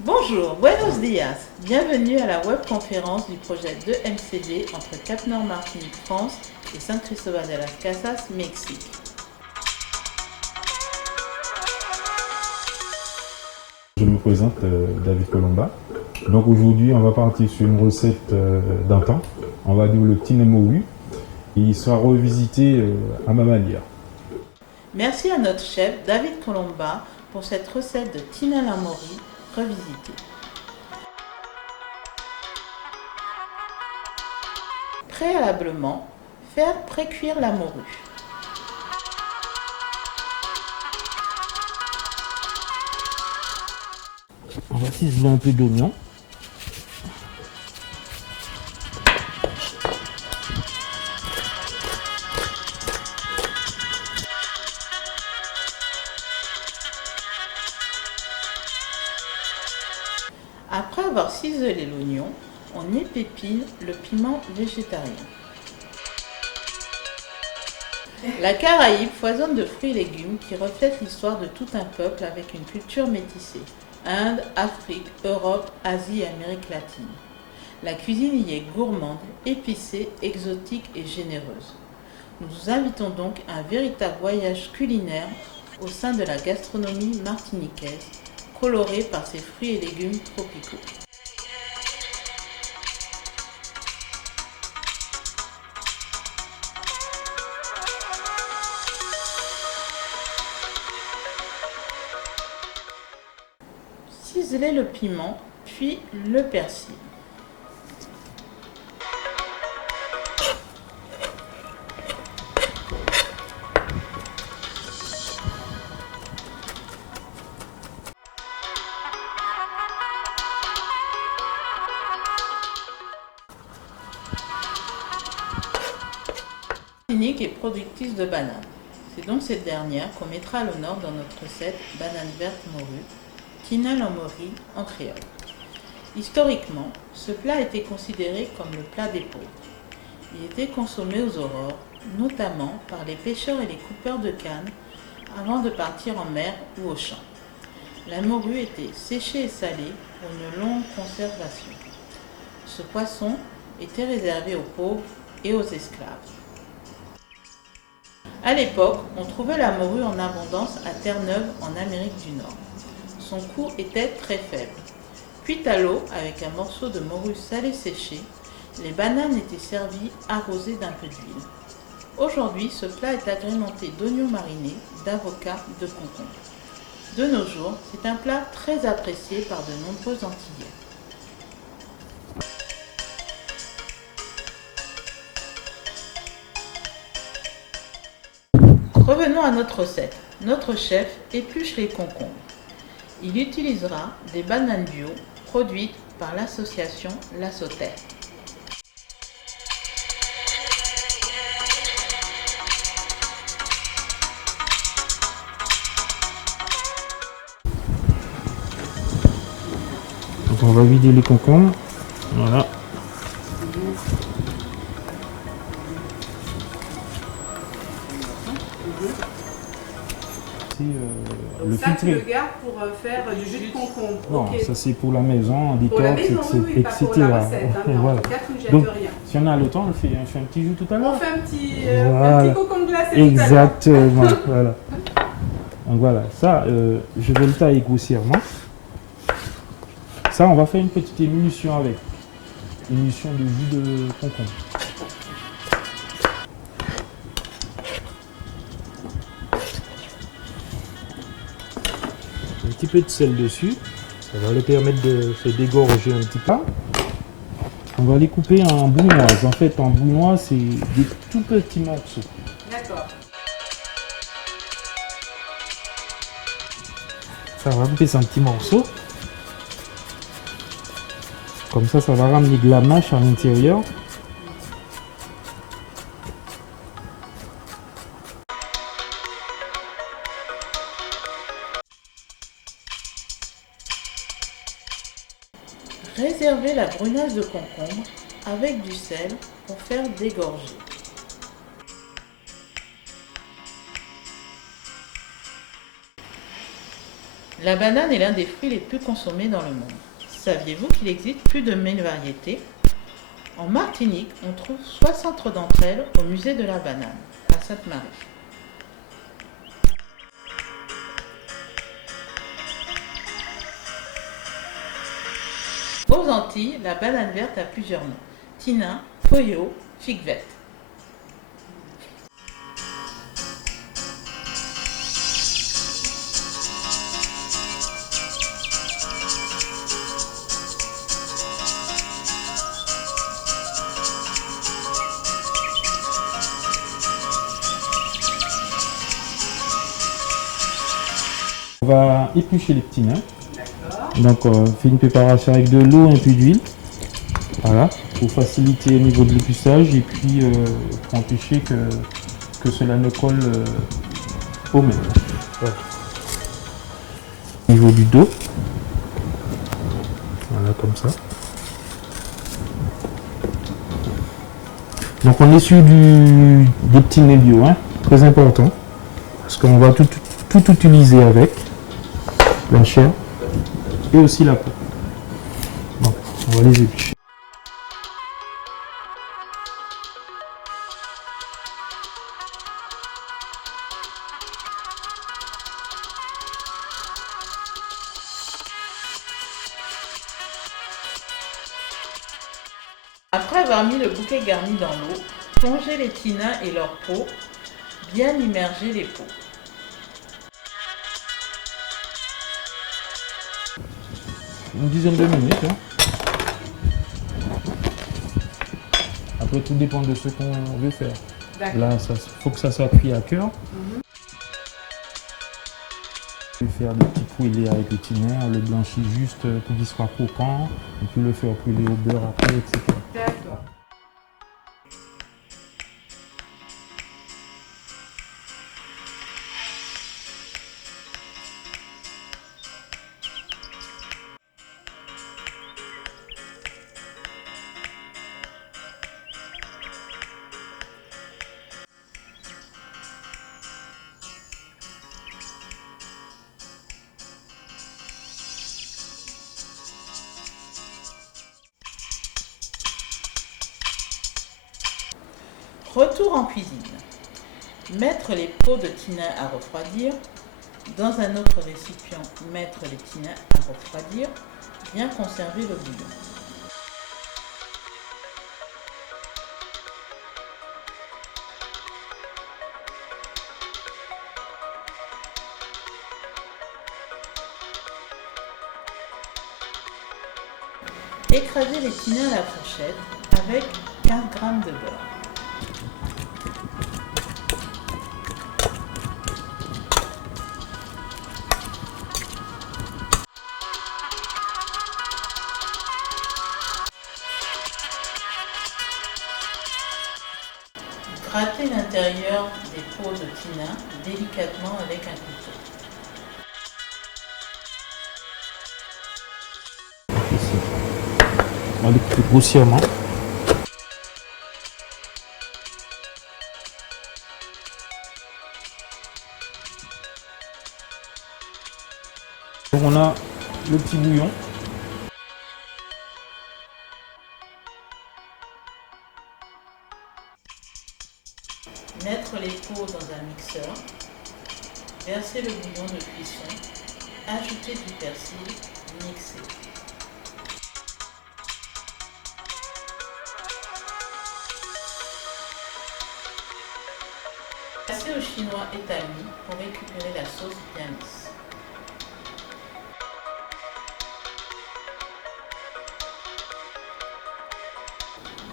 Bonjour, buenos días. Bienvenue à la webconférence du projet de MCD entre Cap-Nord Martinique France et San Cristóbal de las Casas, Mexique. Je me présente, David Colomba. Donc aujourd'hui, on va partir sur une recette d'antan. On va dire le tinemoru. Et il sera revisité à ma manière. Merci à notre chef David Colomba pour cette recette de Tina Lamori revisitée. Préalablement, faire précuire la morue. On va ciseler un peu d'oignon. Après avoir ciselé l'oignon, on épépine le piment végétarien. La Caraïbe foisonne de fruits et légumes qui reflètent l'histoire de tout un peuple avec une culture métissée. Inde, Afrique, Europe, Asie et Amérique latine. La cuisine y est gourmande, épicée, exotique et généreuse. Nous vous invitons donc à un véritable voyage culinaire au sein de la gastronomie martiniquaise, colorée par ses fruits et légumes tropicaux. Ciseler le piment, puis le persil. Martinique est productrice de bananes. C'est donc cette dernière qu'on mettra à l'honneur dans notre recette banane verte morue, Tina Lamori en créole. Historiquement, ce plat était considéré comme le plat des pauvres. Il était consommé aux aurores, notamment par les pêcheurs et les coupeurs de canne avant de partir en mer ou au champ. La morue était séchée et salée pour une longue conservation. Ce poisson était réservé aux pauvres et aux esclaves. À l'époque, on trouvait la morue en abondance à Terre-Neuve en Amérique du Nord. Son coût était très faible. Cuite à l'eau avec un morceau de morue salée séchée, les bananes étaient servies arrosées d'un peu d'huile. Aujourd'hui, ce plat est agrémenté d'oignons marinés, d'avocats, de concombres. De nos jours, c'est un plat très apprécié par de nombreux Antillais. Revenons à notre recette. Notre chef épluche les concombres. Il utilisera des bananes bio produites par l'association La Sautère. Donc on va vider les concombres. Voilà. Le Ça, tu le filtré. gardes pour faire du jus de concombre. Non, Ok. ça c'est pour la maison, Pour la détox, maison, oui, pas etc. pour la recette. Hein, mais Voilà. en tout cas, tu ne jettes Donc, rien. si on a le temps, on fait un petit jus tout à On l'heure. fait un petit Voilà. concombre glacé tout à l'heure. Exactement. Voilà. Donc voilà, ça, je vais le tailler grossièrement. Ça, on va faire une petite émulsion avec. Émulsion de jus de concombre. Un petit peu de sel dessus. Ça va leur permettre de se dégorger un petit peu. On va les couper en bouilloise. En fait, en bouilloise, c'est des tout petits morceaux. D'accord. Ça va couper ça en petits morceaux. Comme ça va ramener de la mâche à l'intérieur. Réservez la brunasse de concombre avec du sel pour faire dégorger. La banane est l'un des fruits les plus consommés dans le monde. Saviez-vous qu'il existe plus de 1000 variétés? En Martinique, on trouve 60 d'entre elles au musée de la banane, à Sainte-Marie. Aux Antilles, la banane verte a plusieurs noms. Tinin, Poyo, Figuette. On va éplucher les petits nains. D'accord. Donc on fait une préparation avec de l'eau et un peu d'huile. Voilà, pour faciliter au niveau de l'épluchage et puis pour empêcher que cela ne colle au même. Voilà. Au niveau du dos. Voilà, comme ça. Donc on est sur des petits nez bio, hein, très important. Parce qu'on va tout utiliser avec la chair et aussi la peau. Donc on va les éplucher. Après avoir mis le bouquet garni dans l'eau, plongez les tinins et leur peau, bien immerger les peaux. Une dizaine de minutes. Hein. Après, tout dépend de ce qu'on veut faire. D'accord. Là, il faut que ça soit cuit à cœur. On peut faire des petits poêlés avec le tiner, on le blanchit juste pour qu'il soit croquant. On peut le faire brûler au beurre après, etc. D'accord. Retour en cuisine. Mettre les peaux de tinin à refroidir. Dans un autre récipient, mettre les tinins à refroidir. Bien conserver le bouillon. Écraser les tinins à la fourchette avec 15 g de beurre. Grattez l'intérieur des peaux de tinin délicatement avec un couteau. On va les couper grossièrement. Donc on a le petit bouillon. Mettre les peaux dans un mixeur, verser le bouillon de cuisson, ajouter du persil, mixer. Passer au chinois établi pour récupérer la sauce bien lisse.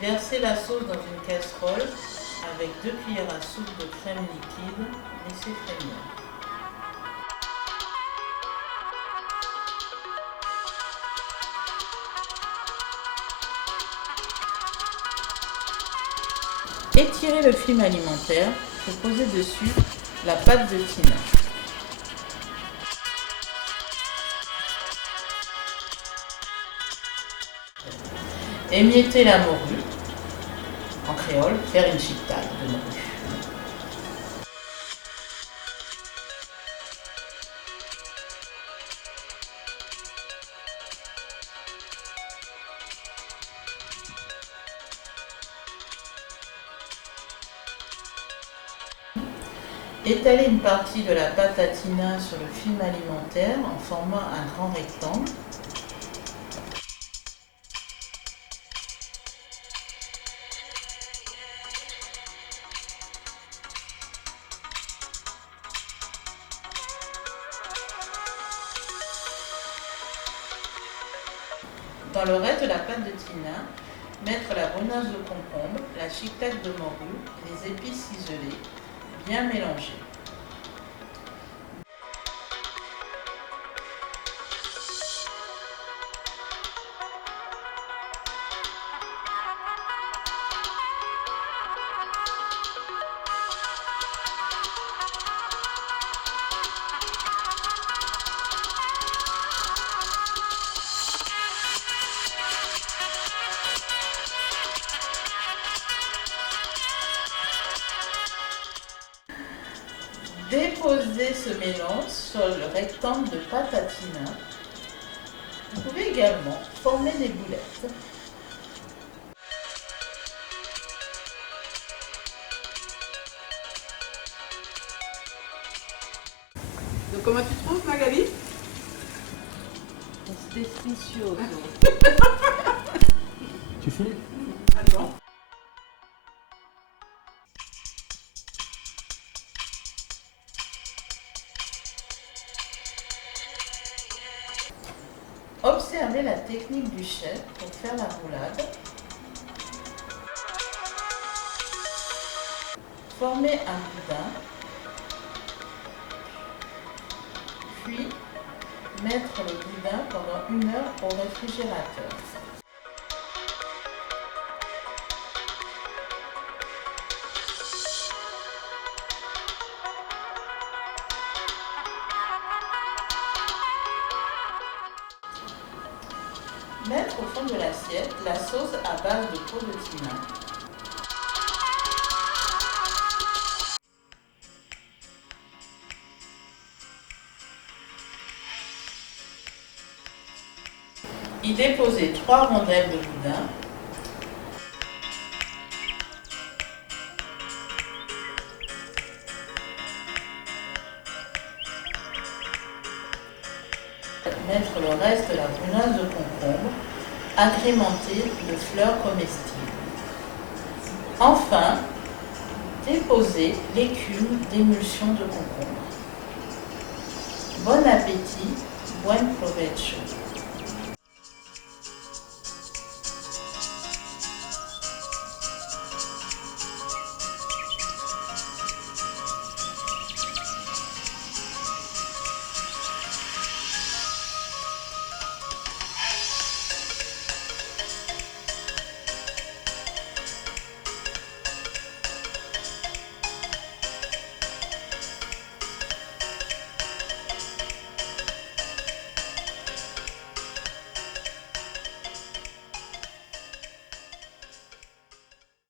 Versez la sauce dans une casserole avec 2 cuillères à soupe de crème liquide, laissez frémir. Étirez le film alimentaire pour poser dessus la pâte de tinin. Émiettez la morue. En créole, faire une chiquetade de morue. Étaler une partie de la pâte à tina sur le film alimentaire en formant un grand rectangle. Dans le reste de la pâte de tina, mettre la bonasse de concombre, la chiquette de morue et les épices ciselées, bien mélanger. Déposez ce mélange sur le rectangle de pâte à tina. Vous pouvez également former des boulettes. Donc comment tu trouves, Magali? C'est spéciaux. Tu finis? Attends. Observez la technique du chef pour faire la roulade. Formez un boudin, puis mettre le boudin pendant 1 heure au réfrigérateur. Mettre au fond de l'assiette la sauce à base de peau de tina. Y déposer 3 rondelles de boudin. Mettre le reste de la bonasse de concombre, agrémentée de fleurs comestibles. Enfin, déposer l'écume d'émulsion de concombre. Bon appétit, buen provecho.